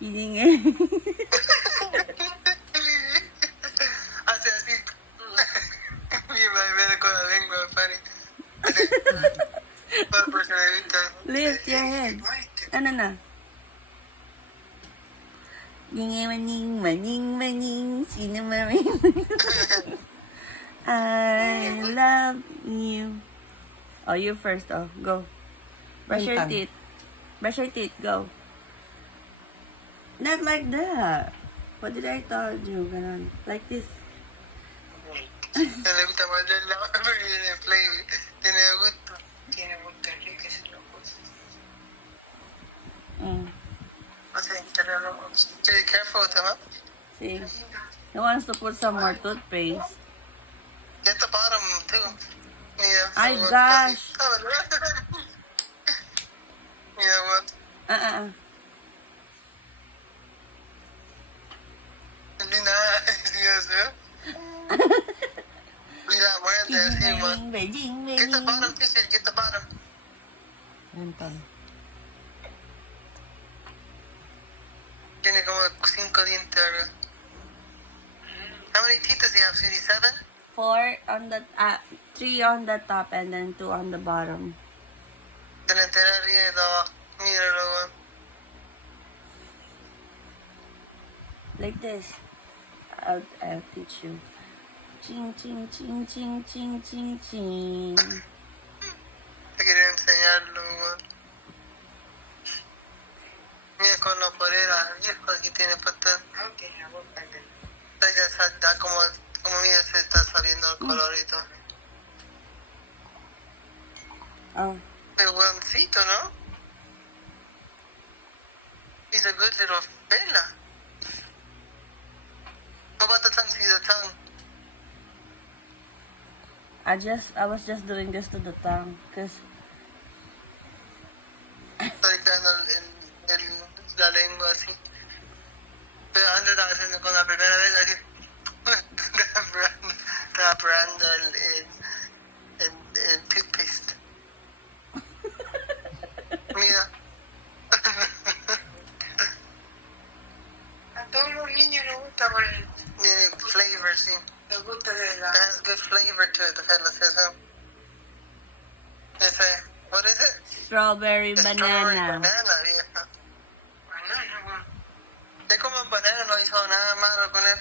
Ingay. Así, así. Me con la lengua, funny. Para personalista. Lift your head. Ano na? Ingay maning, maning, maning. Sino maning? I love you. Oh, you first. Oh, go. Brush your Bintang. teeth. Brush your teeth. Go. Not like that. What did I told you? Ganon. Like this. Le gusta más el lado de play. Tiene gusto. Tiene gusto, Enrique, se lo puso. O sea, be careful with him, huh? See? He wants to put some more toothpaste. Get the bottom, too. Yeah. Ay, gosh. Yeah, what? Hindi na. Hindi na siya. Mira, muerde, así, man. Beijing, Get the Beijing. bottom, Tisha, get the bottom. Bintang. Tiene como 5 dientes, ¿verdad? How many teeth does he have, Sweetie? 7? 4 on the, 3 on the top and then 2 on the bottom. De la entera arriba y de abajo. Míralo, man. Like this. I'll teach you. Ching, ching, ching, ching, ching, ching, ching. Te quería enseñarlo, man. Mira con la polera, viejo, aquí tiene puesto. Ya da como mira, se está saliendo el color y todo. Oh. El buencito, ¿no? He's a good little fella. What about the tongue? See the tongue? I was just doing this to the tongue, cause Está limpiando la lengua así. Pero antes estaba haciendo con la primera vez así. Estaba probando el toothpaste. Mira. A todos los niños les gusta por el... Tiene flavor, sí. Les gusta de la... It has good flavor to it, the fella says, huh? Ese, what is it? strawberry The strawberry banana. banana, vieja. Banana, Es como un banana, no hizo nada malo con él.